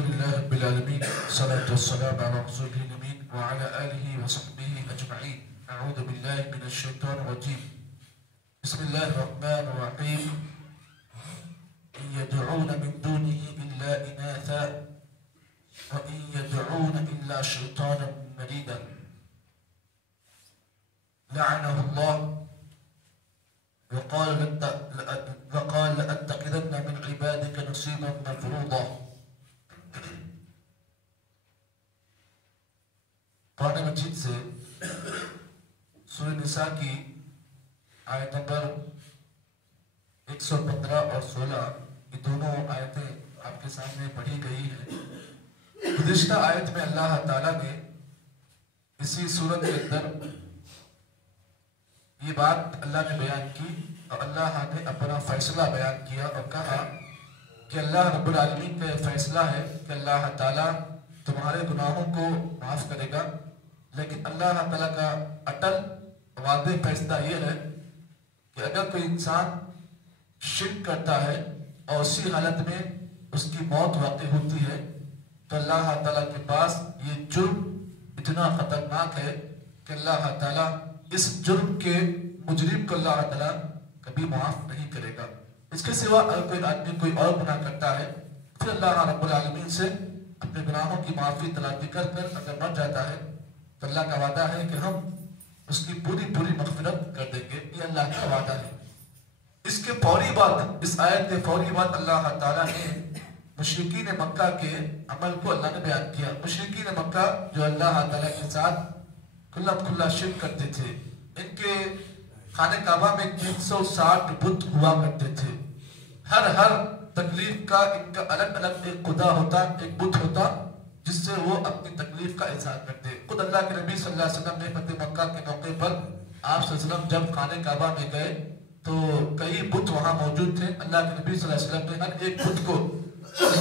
لله رب العالمين والصلاة والسلام على رسوله الأمين وعلى آله وصحبه أجمعين. أعوذ بالله من الشيطان الرجيم. بسم الله الرحمن الرحيم. إن يدعون من دونه إلا إناثا وإن يدعون إلا شيطانا مريدا لعنه الله وقال لأتخذن من عبادك نصيبا مفروضا. قرآن مجید سے سورہ نساء کی آیت نمبر 115 اور 16 یہ دونوں آیتیں آپ کے سامنے پڑھی گئی ہیں. گزشتہ آیت میں اللہ تعالیٰ نے اسی سورت کے اندر یہ بات اللہ نے بیان کی اور اللہ نے اپنا فیصلہ بیان کیا اور کہا کہ اللہ رب العالمین کا فیصلہ ہے کہ اللہ تعالیٰ تمہارے گناہوں کو معاف کرے گا، لیکن اللہ تعالیٰ کا اٹل واضح فیصلہ یہ ہے کہ اگر کوئی انسان شرک کرتا ہے اور اسی حالت میں اس کی موت واقع ہوتی ہے تو اللہ تعالیٰ کے پاس یہ جرم اتنا خطرناک ہے کہ اللہ تعالیٰ اس جرم کے مجرم کو اللہ تعالیٰ کبھی معاف نہیں کرے گا. اس کے سوا اگر کوئی آدمی کوئی اور گناہ کرتا ہے پھر اللہ رب العالمین سے اپنے گناہوں کی معافی طلب کر اگر مر جاتا ہے تو اللہ کا وعدہ ہے کہ ہم اس کی پوری مغفرت کر دیں گے. یہ اللہ کا وعدہ ہے. اس کے فوری بعد، اس آیت کے فوری بعد اللہ تعالیٰ نے مشرکین مکہ کے عمل کو اللہ نے بیان کیا. مشرکین مکہ جو اللہ تعالیٰ کے ساتھ کھلا شرک کرتے تھے، ان کے خانہ کعبہ میں 360 بت ہوا کرتے تھے. ہر تکلیف کا ان کا الگ ایک خدا ہوتا، ایک بت ہوتا جس سے وہ اپنی تکلیف کا اظہار کرتے. خود اللہ کے نبی صلی اللہ علیہ وسلم نے فتح مکہ کے موقع پر آپ صلی اللہ علیہ وسلم جب خانہ کعبہ میں گئے تو کئی بت وہاں موجود تھے. اللہ کے نبی صلی اللہ علیہ وسلم نے ہر ایک بت کو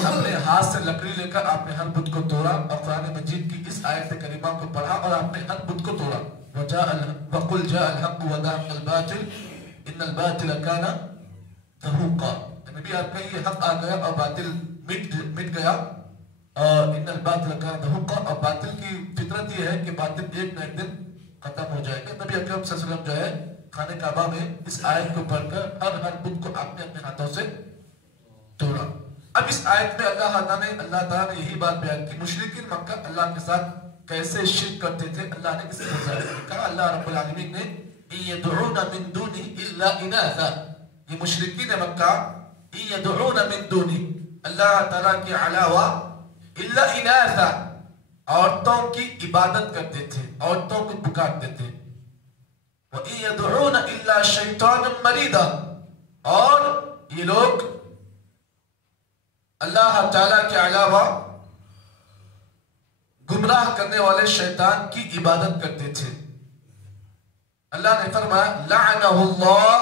اپنے ہاتھ سے لکڑی لے کر آپ نے ہر بت کو توڑا اور قرآن مجید کی اس آیت کریمہ کو پڑھا اور آپ نے ہر بت کو توڑا. وَقُلْ جَاءَ الْحَقُّ وَذَهَقَ الْبَاطِلُ إِنَّ الْبَاطِلَ كَانَ زَهُوقًا. نبی آپ کا یہ حق آ گیا اور باطل مٹ گیا. إِنَّ الْبَاطِلَ كَانَ زَهُوقًا. اور باطل کی فطرت یہ ہے کہ باطل ایک نہ ایک دن ختم ہو جائے گا. نبی اکرم صلی اللہ علیہ وسلم جو ہے خانہ کعبہ میں اس آیت کو پڑھ کر ہر بت کو آپ نے اپنے ہاتھوں سے توڑا. اب اس آیت میں اللہ تعالیٰ نے یہی بات بیان کی. مشرکین مکہ اللہ کے ساتھ کیسے شرک کرتے تھے اللہ نے اس میں کہا. اللہ رب العالمین نے إِن يَدْعُونَ مِن دُونِهِ إِلَّا إِنَاثًا. یہ مشرکین مکہ إِن يَدْعُونَ مِن دُونِهِ اللہ تعالیٰ کے علاوہ إِلَّا إِنَاثًا عورتوں کی عبادت کرتے تھے، عورتوں کو پکارتے تھے. وَإِن يَدْعُونَ إِلَّا شَيْطَانًا مَرِيدًا. اور یہ لوگ اللہ تعالیٰ کے علاوہ گمراہ کرنے والے شیطان کی عبادت کرتے تھے. اللہ نے فرمایا لعنہ اللہ،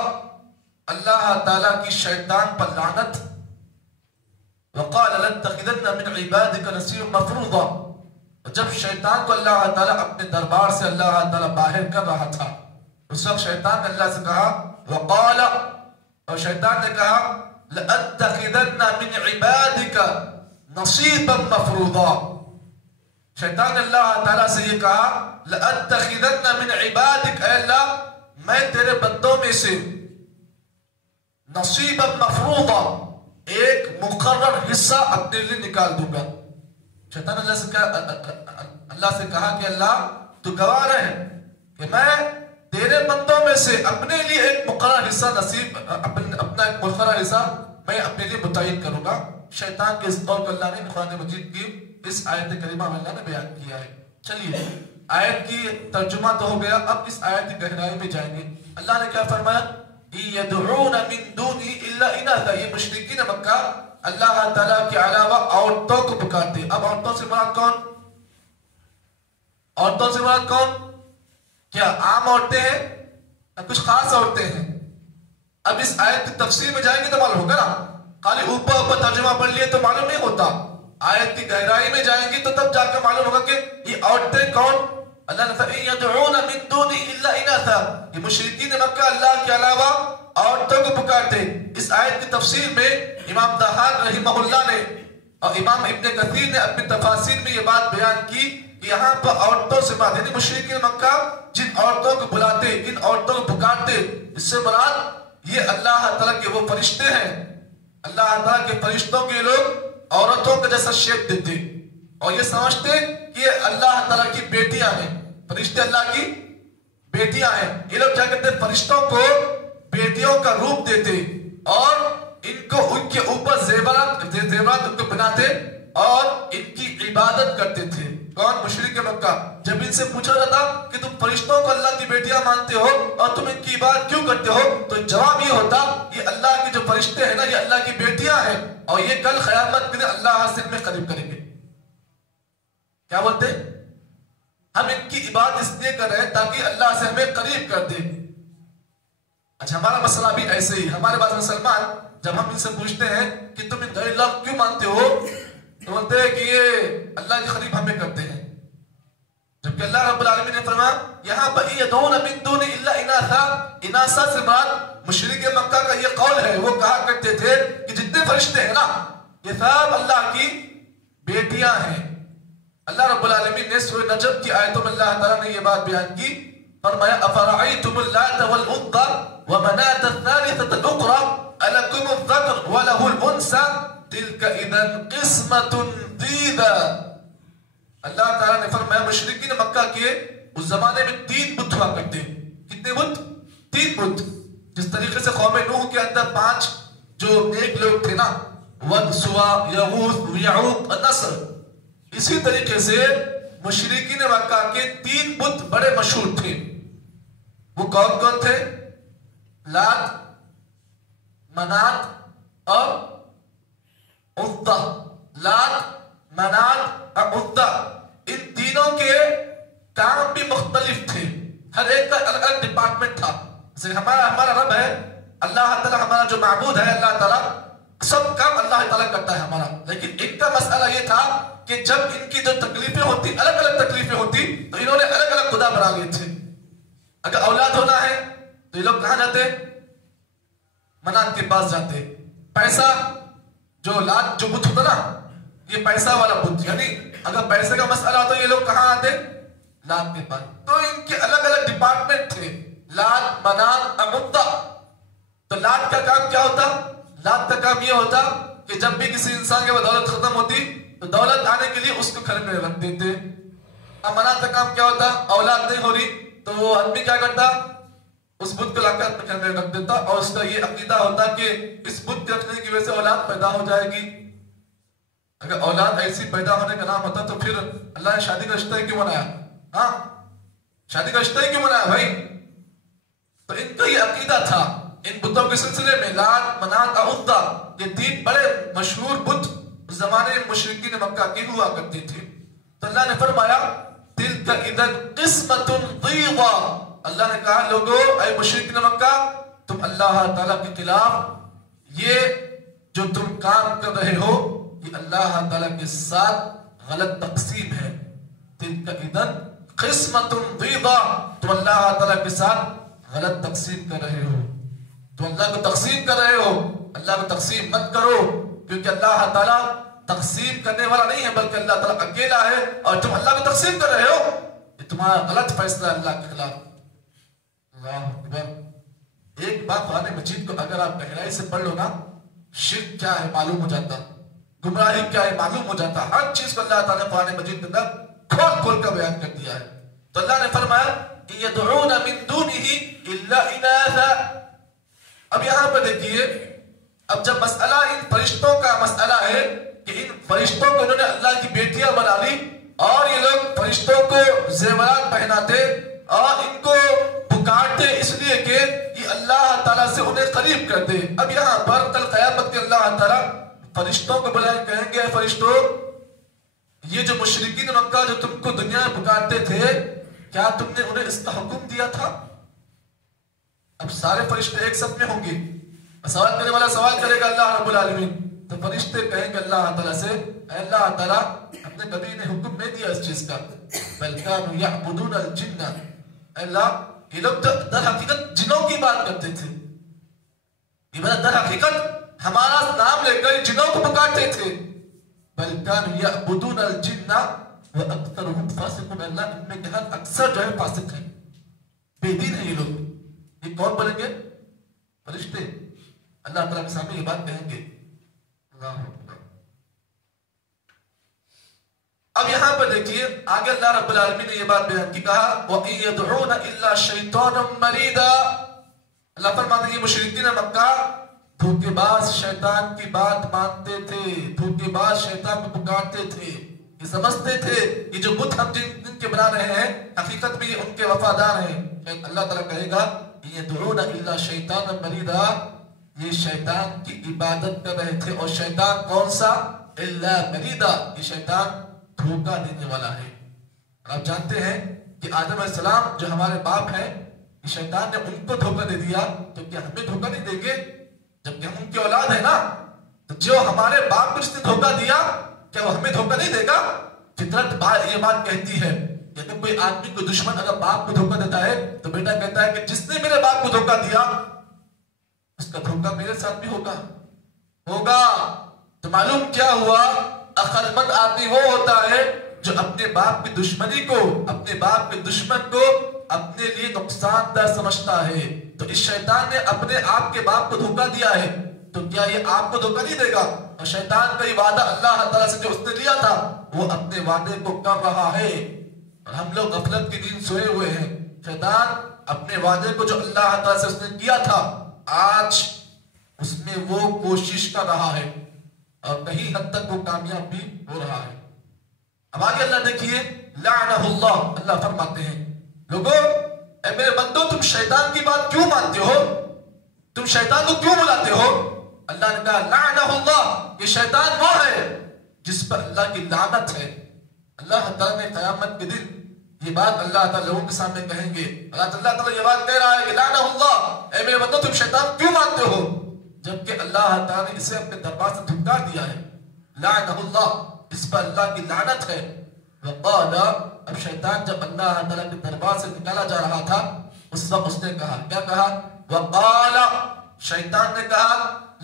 اللہ تعالیٰ کی شیطان پر لعنت. وقال لَأَتَّخِذَنَّ مِنْ عِبَادِكَ نَصِيبًا مَفْرُوضًا. جب شیطان کو اللہ تعالیٰ اپنے دربار سے اللہ تعالیٰ باہر کر رہا تھا اس وقت شیطان نے اللہ سے کہا وقال، اور شیطان نے کہا لَأَتَّخِذَنَّ مِنْ عِبَادِكَ نَصِيبًا مَفْرُوضًا. شیطان نے اللہ تعالیٰ سے یہ کہا لَأَتَّخِذَنَّ مِنْ عِبَادِكَ، اے اللہ میں تیرے بندوں میں سے نَصِيبًا مَفْرُوضًا ایک مقرر حصہ اپنے لیے نکال دوں گا. شیطان اللہ سے کہا کہ اللہ تو گواہ رہے کہ میں تیرے بندوں میں سے اپنے لیے ایک مقرر حصہ اپنا ایک مقرر حصہ میں اپنے لیے متعین کروں گا. شیطان کے اس قول کو اللہ نے قرآن مجید کی اس آیت کریمہ میں اللہ نے بیان کیا ہے. چلیے آیت کی ترجمہ تو ہو گیا، اب اس آیت کی گہرائی میں جائیں گے. اللہ نے کیا فرمایا يَدْعُونَ مِن دُونِهِ إِلَّا إِنَاثًا. یہ مشرکین مکہ اللہ تعالیٰ کے علاوہ عورتوں کو پکارتے. اب عورتوں سے مراد کون؟ عورتوں سے مراد کون؟ کیا عام عورتیں ہیں یا کچھ خاص عورتیں ہیں؟ اب اس آیت کی تفسیر میں جائیں گے تو معلوم ہوگا نا. خالی اوپر ترجمہ پڑھ لیے تو معلوم نہیں ہوتا. آیت کی گہرائی میں جائیں گے تو تب جا کر معلوم ہوگا کہ یہ عورتیں کون. اللہ نے فرمایا يَدْعُونَ مِن دُونِهِ إِلَّا إِنَاثًا. یہ مشرکین مکہ اللہ کے علاوہ عورتوں کو پکارتے. اس آیت کی تفسیر میں امام ضحاک رحمہ اللہ نے اور امام ابن کثیر نے اپنی تفاسیر میں یہ بات بیان کی کہ یہاں پر عورتوں سے بات، یعنی مشرکین مکہ جن عورتوں کو بلاتے، جن عورتوں کو پکارتے، اس سے مراد یہ اللہ تعالیٰ کے وہ فرشتے ہیں. اللہ تعالیٰ کے فرشتوں کے لوگ عورتوں کا جیسا شیپ دیتے اور یہ سمجھتے کہ یہ اللہ تعالیٰ کی بیٹیاں ہیں. فرشتے اللہ کی بیٹیاں ہیں. یہ لوگ کیا کرتے ہیں؟ فرشتوں کو بیٹیوں کا روپ دیتے اور ان کو ان کے اوپر زیورات ان کو بناتے اور ان کی عبادت کرتے تھے. کون؟ مشرک مکہ. جب ان سے پوچھا جاتا کہ تم فرشتوں کو اللہ کی بیٹیاں مانتے ہو اور تم ان کی عبادت کیوں کرتے ہو، تو جواب یہ ہوتا یہ اللہ کے جو فرشتے ہیں نا یہ اللہ کی بیٹیاں ہیں اور یہ کل قیامت کے دن اللہ سے ہمیں قریب کریں گے. کیا بولتے؟ ہم ان کی عبادت اس لیے کر رہے ہیں تاکہ اللہ سے ہمیں قریب کر دے. اچھا ہمارا مسئلہ بھی ایسے ہی. ہمارے بعض مسلمان جب ہم ان سے پوچھتے ہیں کہ تم ان غیر اللہ کیوں مانتے ہو، تو بولتے ہیں کہ یہ اللہ کے قریب ہمیں کرتے ہیں. جبکہ اللہ رب العالمین نے فرمایا یہاں پر یدعون من دون الا اناثا، اناثا سے مراد مشرک مکہ کا یہ قول ہے. وہ کہا کرتے تھے کہ جتنے فرشتے ہیں نا یہ سب اللہ کی بیٹیاں ہیں. اللہ رب العالمین نے سورہ نجم کی آیتوں میں اللہ تعالیٰ نے یہ بات بیان کی. فرمایا افرأیتم اللات والعزى ومناة الثالثة الأخرى ألكم الذكر وله الأنثى تلك إذا قسمة ضیزی. اللہ تعالیٰ نے فرمایا مشرکین مکہ کے اس زمانے میں 3 بت ہوا کرتے. کتنے بت؟ 3 بت. جس طریقے سے قوم نوح کے اندر 5 جو نیک لوگ تھے نا، ود، سوا، یغوث، یعوق اور نصر، اسی طریقے سے مشرکین مکہ کے 3 بت بڑے مشہور تھے. وہ کون کون تھے؟ لات، منات اور عزہ. لات، منات اور عزہ، ان تینوں کے کام بھی مختلف تھے. ہر ایک کا الگ الگ ڈپارٹمنٹ تھا. جیسے ہمارا رب ہے اللہ تعالیٰ، ہمارا جو معبود ہے اللہ تعالیٰ، سب کام اللہ تعالیٰ کرتا ہے ہمارا. لیکن ان کا مسئلہ یہ تھا کہ جب ان کی جو تکلیفیں ہوتی، الگ الگ تکلیفیں ہوتی، تو انہوں نے الگ الگ خدا بنا لیے تھے. اگر اولاد ہونا ہے تو یہ لوگ کہاں جاتے؟ منات کے پاس جاتے. پیسہ، جو لات جو بت ہوتا نا یہ پیسہ والا بت، یعنی اگر پیسے کا مسئلہ ہوتا یہ لوگ کہاں آتے؟ لات کے پاس. تو ان کے الگ الگ ڈپارٹمنٹ تھے، لات، منات، عزہ. تو لات کا کام کیا ہوتا؟ لات کا کام یہ ہوتا کہ جب بھی کسی انسان کے بعد دولت ختم ہوتی تو دولت آنے کے لیے اس کو گھر میں رکھ دیتے. اب منات کا کام کیا ہوتا؟ اولاد نہیں ہو رہی تو وہ آدمی کیا کرتا؟ اس بت کو لا کر اپنے گھر میں رکھ دیتا اور اس کا یہ عقیدہ ہوتا کہ اس بت کے رکھنے کی وجہ سے اولاد پیدا ہو جائے گی. اگر اولاد ایسی پیدا ہونے کا نام ہوتا تو پھر اللہ نے شادی کا رشتہ کیوں بنایا؟ ہاں شادی کا رشتہ کیوں بنایا بھائی؟ تو ان کا یہ عقیدہ تھا. ان بتوں کے سلسلے میں لات، منات اور عزہ، یہ 3 بڑے مشہور بت اس زمانے میں مشرکین مکہ کی ہوا کرتے تھے. تو اللہ نے فرمایا تلک اذا قسمۃ ضیزی. اللہ نے کہا لوگو اے مشرکین مکہ، تم اللہ تعالیٰ کے خلاف یہ جو تم کام کر رہے ہو یہ اللہ تعالیٰ کے ساتھ غلط تقسیم ہے. تلک اذا قسمۃ ضیزی، تم اللہ تعالیٰ کے ساتھ غلط تقسیم کر رہے ہو. تو اللہ کو تقسیم کر رہے ہو، اللہ کو تقسیم مت کرو، کیونکہ اللہ تعالیٰ تقسیم کرنے والا نہیں ہے بلکہ اللہ تعالیٰ اکیلا ہے. اور تم اللہ کو تقسیم کر رہے ہو، یہ تمہارا غلط فیصلہ ہے اللہ کے خلاف. اللہ اکبر. ایک بات قرآن مجید کو اگر آپ گہرائی سے پڑھ لو نا، شرک کیا ہے معلوم ہو جاتا، گمراہی کیا ہے معلوم ہو جاتا. ہر چیز کو اللہ تعالیٰ نے قرآن مجید کے اندر کھول کھول کر بیان کر دیا ہے. تو اللہ نے فرمایا یدعون من دونه الا اناثا. اب یہاں پر دیکھیے، اب جب مسئلہ ان فرشتوں کا مسئلہ ہے کہ ان فرشتوں کو انہوں نے اللہ کی بیٹیاں بنا لی اور یہ لوگ فرشتوں کو زیورات پہناتے اور ان کو پکارتے اس لیے کہ یہ اللہ تعالیٰ سے انہیں قریب کر دے. اب یہاں پر کل قیامت کے اللہ تعالیٰ فرشتوں کو بلائیں، کہیں گے فرشتوں یہ جو مشرکین مکہ جو تم کو دنیا میں پکارتے تھے کیا تم نے انہیں اس کا حکم دیا تھا؟ اب سارے فرشتے ایک سب میں ہوں گے، سوال کرنے والا سوال کرے گا اللہ رب العالمین. تو فرشتے کہیں گے اللہ تعالیٰ سے اے اللہ تعالیٰ ہم نے کبھی انہیں حکم نہیں دیا اس چیز کا. بل کانوا یعبدون الجن. اے اللہ یہ لوگ تو در حقیقت جنوں کی بات کرتے تھے، یہ در حقیقت ہمارا نام لے کر جنوں کو پکارتے تھے. بل كانوا يعبدون الجن واكثرهم فاسقون. اللہ ان میں کہ اکثر جو ہے فاسق ہیں، بے دین ہیں یہ لوگ. یہ کون بولیں گے؟ فرشتے. اللہ تعالیٰ کے سامنے یہ بات کہیں گے. اللہ اکبر. اب یہاں پر دیکھیے آگے اللہ رب العالمین نے یہ بات بیان کی، کہا وَإِن يَدْعُونَ إِلَّا شَيْطَانًا مَرِيدًا. اللہ فرماتے ہیں یہ مشرکین مکہ دھوکے باز شیطان کی بات مانتے تھے، دھوکے باز شیطان کو پکارتے تھے. یہ سمجھتے تھے یہ جو بت ہم جن کے بنا رہے ہیں حقیقت میں یہ ان کے وفادار ہیں. اللہ تعالیٰ کہے گا يَدْعُونَ إِلَّا شَيْطَانًا مَرِيدًا، یہ شیطان کی عبادت کر رہے تھے. اور شیطان کون سا؟ إِلَّا مَرِيدًا، یہ شیطان دھوکہ دینے والا ہے. آپ جانتے ہیں کہ آدم علیہ السلام جو ہمارے باپ ہیں، یہ شیطان نے ان کو دھوکہ دے دیا، تو کیا ہمیں دھوکہ نہیں دیں گے؟ جبکہ ہم ان کی اولاد ہیں نا. تو جو ہمارے باپ کو جس نے دھوکہ دیا کیا وہ ہمیں دھوکہ نہیں دے گا؟ فطرت یہ بات کہتی ہے کہ اگر کوئی آدمی کو دشمن اگر باپ کو دھوکہ دیتا ہے تو بیٹا کہتا ہے کہ جس نے میرے باپ کو دھوکہ دیا اس کا دھوکہ میرے ساتھ بھی ہوگا. تو معلوم کیا ہوا؟ عقل مند آدمی وہ ہوتا ہے جو اپنے باپ کی دشمنی کو، اپنے باپ کے دشمن کو اپنے لیے نقصان دہ سمجھتا ہے. تو اس شیطان نے اپنے آپ کے باپ کو دھوکہ دیا ہے، تو کیا یہ آپ کو دھوکہ نہیں دے گا؟ اور شیطان کا یہ وعدہ اللہ تعالیٰ سے جو اس نے لیا تھا وہ اپنے وعدے کو کر رہا ہے. اور ہم لوگ غفلت کی نیند سوئے ہوئے ہیں. شیطان اپنے وعدے کو جو اللہ تعالیٰ سے اس نے کیا تھا آج اس میں وہ کوشش کر رہا ہے اور کہیں حد تک وہ کامیاب بھی ہو رہا ہے. اب آگے اللہ دیکھیے لعنہ اللہ. اللہ فرماتے ہیں لوگو اے میرے بندو تم شیطان کی بات کیوں مانتے ہو؟ تم شیطان کو کیوں بلاتے ہو؟ اللہ نے کہا لعنہ اللہ، یہ شیطان وہ ہے جس پر اللہ کی لعنت ہے. اللہ تعالیٰ نے قیامت کے دن یہ بات اللہ تعالیٰ لوگوں کے سامنے کہیں گے. اللہ تعالیٰ یہ بات کہہ رہا ہے کہ لعنہ اللہ، اے میرے بندو تم شیطان کیوں مانتے ہو؟ جبکہ اللہ تعالیٰ نے اسے اپنے دربار سے دھکار دیا ہے. لعنہ اللہ، اس پر اللہ کی لعنت ہے. وقال، اب شیطان جب اللہ تعالیٰ کے دربار سے نکالا جا رہا تھا اس وقت اس نے کہا، کیا کہا؟ وقال، شیطان نے کہا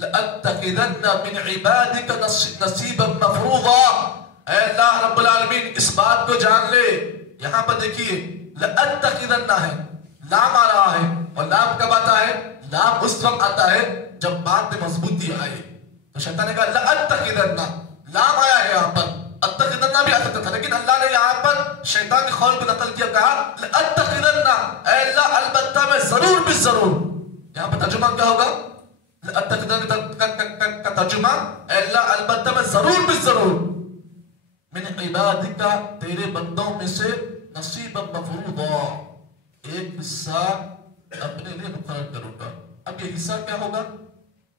لأتخذن من عبادك نصیبا مفروضا. اے اللہ رب العالمین اس بات کو جان لے. یہاں پر دیکھیے لأتخذن ہے، لام آ رہا ہے. اور لام کب آتا ہے؟ لام اس وقت آتا ہے جب بات میں مضبوطی آئے. تو شیطان نے کہا لأتخذن، لام آیا ہے یہاں پر. اتخذن بھی آ سکتا تھا لیکن اللہ نے یہاں پر شیطان کے قول کو نقل کیا، کہا لأتخذن، اے اللہ البتہ میں ضرور بھی ضرور. یہاں پر ترجمہ کیا ہوگا؟ لأتخذن کا ترجمہ اے اللہ البتہ میں ضرور بھی ضرور من عبادک، تیرے بندوں میں سے نصیبا مفروضا، ایک حصہ اپنے لیے مقرر کروں گا. اب یہ حصہ کیا ہوگا؟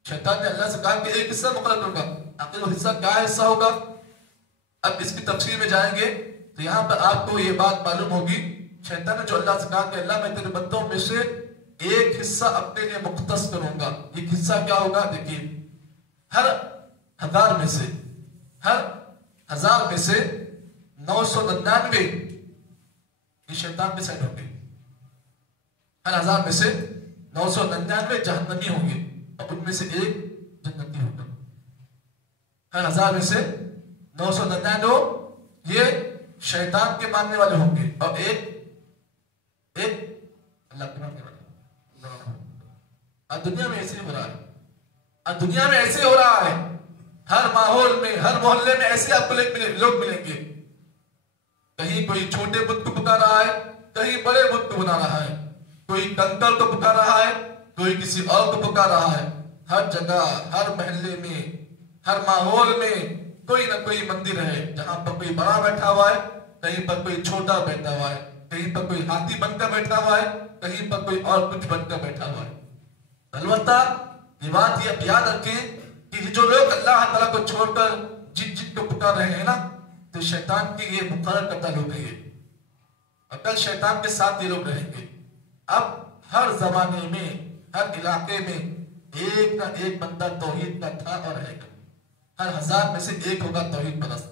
شیطان نے اللہ سے کہا کہ ایک حصہ مقرر کروں گا. آخر وہ حصہ کیا حصہ ہوگا؟ اب اس کی تفصیل میں جائیں گے تو یہاں پر آپ کو یہ بات معلوم ہوگی. شیطان نے جو اللہ سے کہا کہ اللہ میں تیرے بندوں میں سے ایک حصہ اپنے لیے مختص کروں گا. ایک حصہ کیا ہوگا؟ دیکھیے ہر 1000 میں سے، ہر 1000 میں سے 999 یہ شیطان کے سائڈ ہوں گے. ہر 1000 میں سے 999 جہنمی ہوں گے اور ان میں سے ایک جنتی ہوگا. ہر 1000 میں سے 999 یہ شیطان کے ماننے والے ہوں گے اور ایک اللہ کے ماننے والے. آج دنیا میں ایسے ہی ہو رہا ہے. آج دنیا میں ایسے ہو رہا ہے. ہر ماحول میں، ہر محلے میں ایسے آپ کو لوگ ملیں گے. کہیں کوئی چھوٹے بت کو پکار رہا ہے، کہیں بڑے بت کو بنا رہا ہے، کوئی کنکر کو پکار رہا ہے، کوئی کسی اور کو پکار رہا ہے. ہر جگہ، ہر محلے میں، ہر ماحول میں کوئی نہ کوئی مندر ہے جہاں پر کوئی بڑا بیٹھا ہوا ہے، کہیں پر کوئی چھوٹا بیٹھا ہوا ہے، کہیں پر کوئی ہاتھی بن کر بیٹھا ہوا ہے، کہیں پر کوئی اور کچھ بن کر بیٹھا ہوا ہے. البتہ یہ بات یہ یاد رکھیں کہ جو لوگ اللہ تعالیٰ کو چھوڑ کر جن کو پکار رہے ہیں نا، تو شیطان کے یہ مقرر کرتا لوگ ہیں یہ، اور کل شیطان کے ساتھ یہ لوگ رہیں گے. اب ہر زمانے میں، ہر علاقے میں ایک نہ ایک بندہ توحید کا تھا اور رہے گا. ہر 1000 میں سے ایک ہوگا توحید پرست،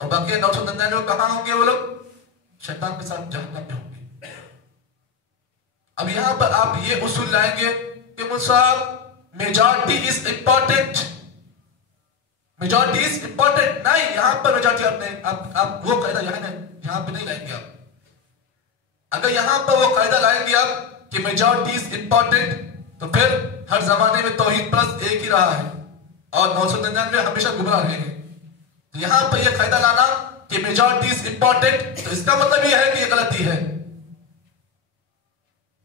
اور باقی 999 کہاں ہوں گے؟ وہ لوگ شیطان کے ساتھ جہنم میں ہوں گے. اب یہاں پر آپ یہ اصول لائیں گے کہ Musab majority is important, majority is important نہیں. یہاں پر میجورٹی آپ وہ قاعدہ یہاں پہ نہیں لائیں گے. آپ اگر یہاں پر وہ قاعدہ لائیں گے آپ کہ میجورٹی از امپورٹنٹ تو پھر ہر زمانے میں توحید پرست ایک ہی رہا ہے اور 999 ہمیشہ گمراہ رہے ہیں. یہاں پر یہ قاعدہ لانا کہ میجورٹی از امپورٹنٹ تو اس کا مطلب یہ ہے کہ یہ غلطی ہے.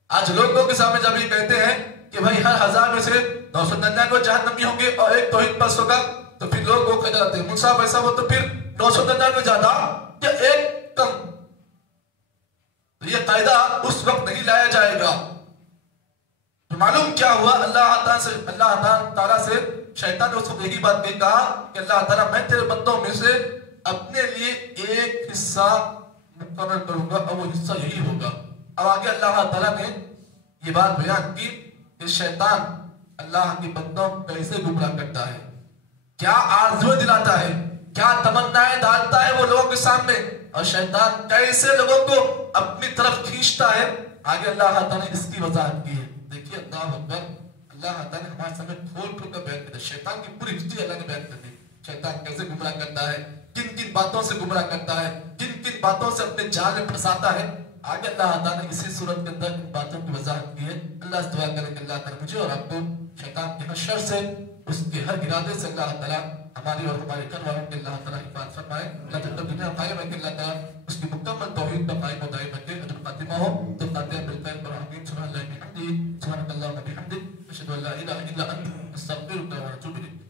آج لوگوں کے سامنے جب یہ کہتے ہیں کہ بھائی ہر 1000 میں سے 999 جہنمی ہوں گے اور ایک توحید پرست ہوگا تو پھر لوگ وہ قاعدہ لاتے ہیں مول صاحب ایسا ہو تو پھر 999 زیادہ یا ایک کم. تو یہ قاعدہ اس وقت نہیں لایا جائے گا. تو معلوم کیا ہوا اللہ تعالیٰ سے شیطان نے اس وقت یہی بات کہا کہ اللہ تعالیٰ میں تیرے بندوں میں سے اپنے لیے ایک حصہ مقرر کروں گا اور وہ حصہ یہی ہوگا. اب آگے اللہ تعالیٰ نے یہ بات بیان کی کہ شیطان اللہ کے بندوں کو کیسے گمراہ کرتا ہے, کیا آرزویں دلاتا ہے, کیا تمنائیں ڈالتا ہے وہ لوگوں کے سامنے, اور شیطان کیسے لوگوں کو اپنی طرف کھینچتا ہے. آگے اللہ تعالیٰ نے اس کی وضاحت کی ہے. دیکھیے اللہ اکبر, اللہ تعالیٰ نے ہمارے سامنے کھول کھول کر بیان کیا. شیطان کی پوری ہسٹری اللہ نے بیان کر دی. شیطان کیسے گمراہ کرتا ہے, کن کن باتوں سے گمراہ کرتا ہے, کن کن باتوں سے اپنے جال میں پھنساتا ہے. آگے اللہ تعالیٰ نے اسی صورت کے اندر ان باتوں کی وضاحت کی ہے. اللہ سے دعا کریں کہ اللہ تعالیٰ مجھے اور آپ کو شیطان کے ہر شر سے, اس کے ہر ارادے سے اللہ تعالیٰ ہماری اور ہمارے گھر والوں کے اللہ تعالیٰ حفاظت فرمائے. اللہ تعالیٰ دنیا قائم ہے کہ اللہ تعالیٰ اس کی مکمل توحید پر قائم و دائم رکھے. اجر خاتمہ ہو تو فاتحہ بالخیر پر آمین. سبحان اللہ بحمدہ, سبحانک اللہم وبحمدک, اشہد ان لا الہ الا انت, استغفرک و اتوب الیک.